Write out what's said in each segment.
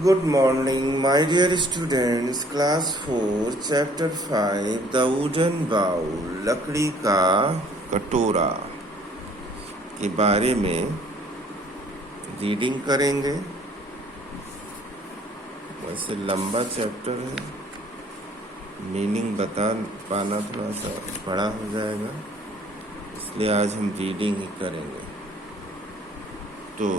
Good morning, my dear students. Class 4, Chapter 5, The Wooden Bowl, लकड़ी का कटोरा के बारे में रीडिंग करेंगे। वैसे लंबा चैप्टर है, मीनिंग बता पाना थोड़ा सा बड़ा हो जाएगा, इसलिए आज हम रीडिंग ही करेंगे। तो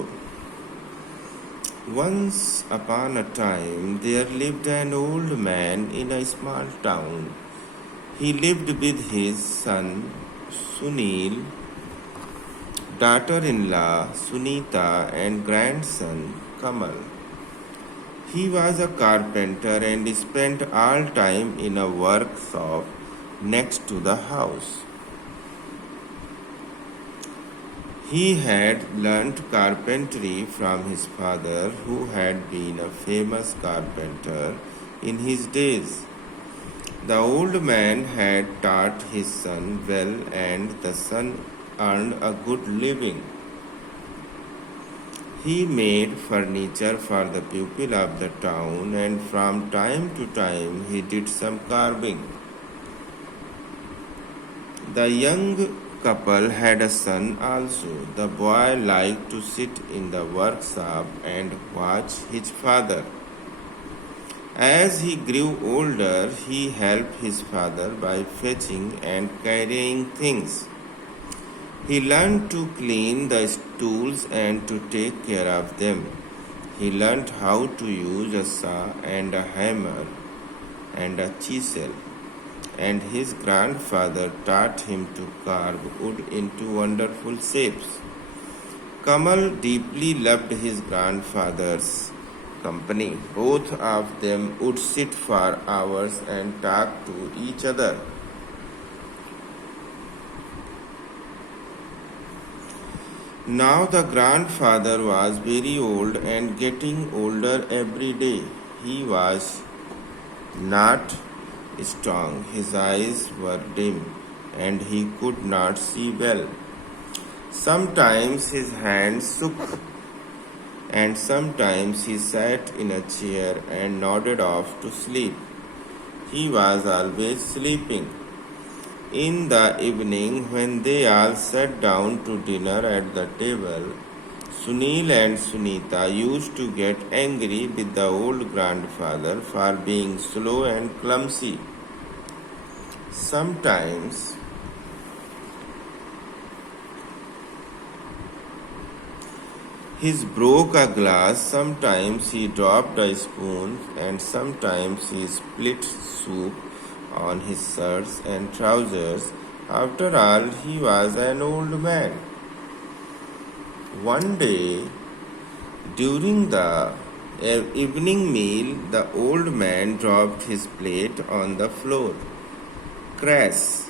Once upon a time, there lived an old man in a small town. He lived with his son Sunil, daughter-in-law Sunita, and grandson Kamal. He was a carpenter and spent all time in a workshop next to the house. He had learnt carpentry from his father, who had been a famous carpenter in his days. The old man had taught his son well, and the son earned a good living. He made furniture for the people of the town, and from time to time he did some carving. The young couple had a son also. The boy liked to sit in the workshop and watch his father. As he grew older, he helped his father by fetching and carrying things. He learned to clean the tools and to take care of them. He learned how to use a saw and a hammer and a chisel, and his grandfather taught him to carve wood into wonderful shapes. Kamal deeply loved his grandfather's company. Both of them would sit for hours and talk to each other. Now the grandfather was very old and getting older every day. He was not strong, his eyes were dim, and he could not see well. Sometimes his hands shook, and sometimes he sat in a chair and nodded off to sleep. He was always sleeping. In the evening, when they all sat down to dinner at the table, Sunil and Sunita used to get angry with the old grandfather for being slow and clumsy. Sometimes he broke a glass, sometimes he dropped a spoon, and sometimes he spilled soup on his shirts and trousers. After all, he was an old man. One day, during the evening meal, the old man dropped his plate on the floor. Crash!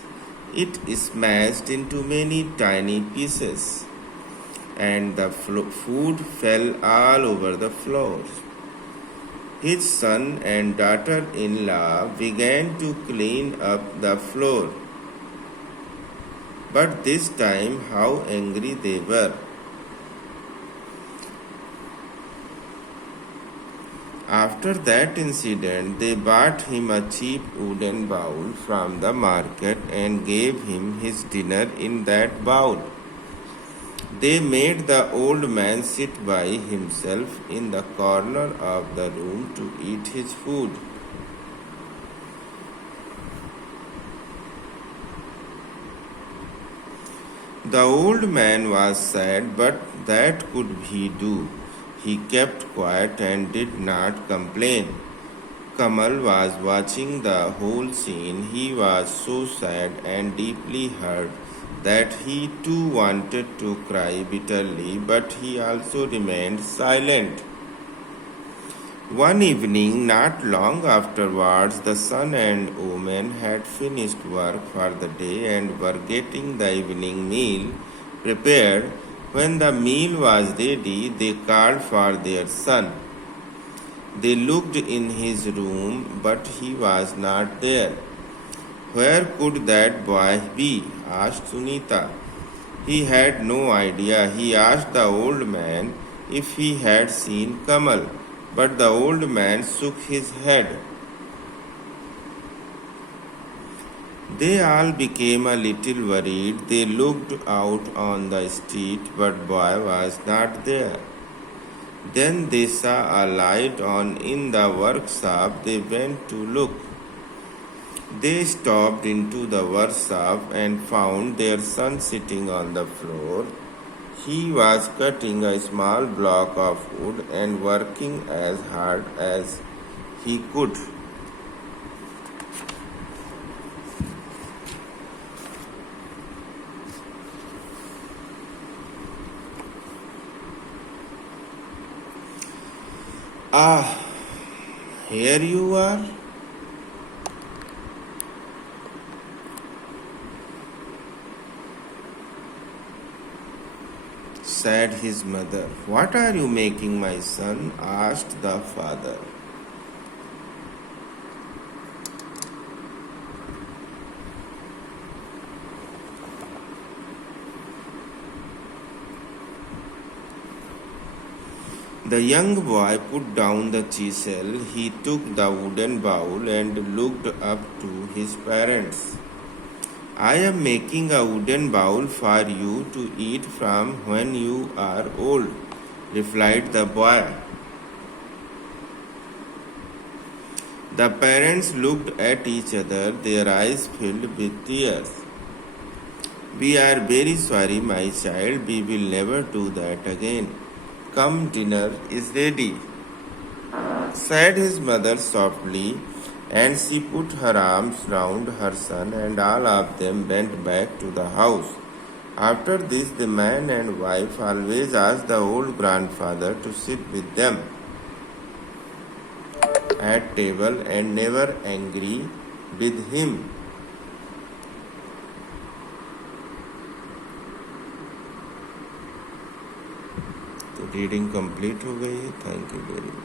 It smashed into many tiny pieces, and the food fell all over the floor. His son and daughter-in-law began to clean up the floor. But this time, how angry they were! After that incident, they bought him a cheap wooden bowl from the market and gave him his dinner in that bowl. They made the old man sit by himself in the corner of the room to eat his food. The old man was sad, but that could he do? He kept quiet and did not complain. Kamal was watching the whole scene. He was so sad and deeply hurt that he too wanted to cry bitterly, but he also remained silent. One evening, not long afterwards, the son and woman had finished work for the day and were getting the evening meal prepared. When the meal was ready, they called for their son. They looked in his room, but he was not there. Where could that boy be? Asked Sunita. He had no idea. He asked the old man if he had seen Kamal. But the old man shook his head. They all became a little worried. They looked out on the street, but boy was not there. Then they saw a light on in the workshop. They went to look. They stopped into the workshop and found their son sitting on the floor. He was cutting a small block of wood and working as hard as he could. Ah, here you are, said his mother. What are you making, my son? Asked the father. The young boy put down the chisel. He took the wooden bowl and looked up to his parents. I am making a wooden bowl for you to eat from when you are old, replied the boy. The parents looked at each other, their eyes filled with tears. We are very sorry, my child. We will never do that again. Come, dinner is ready, said his mother softly, and she put her arms round her son, and all of them went back to the house. After this, the man and wife always asked the old grandfather to sit with them at table and never angry with him. तो reading complete हो गई है. Thank you very much.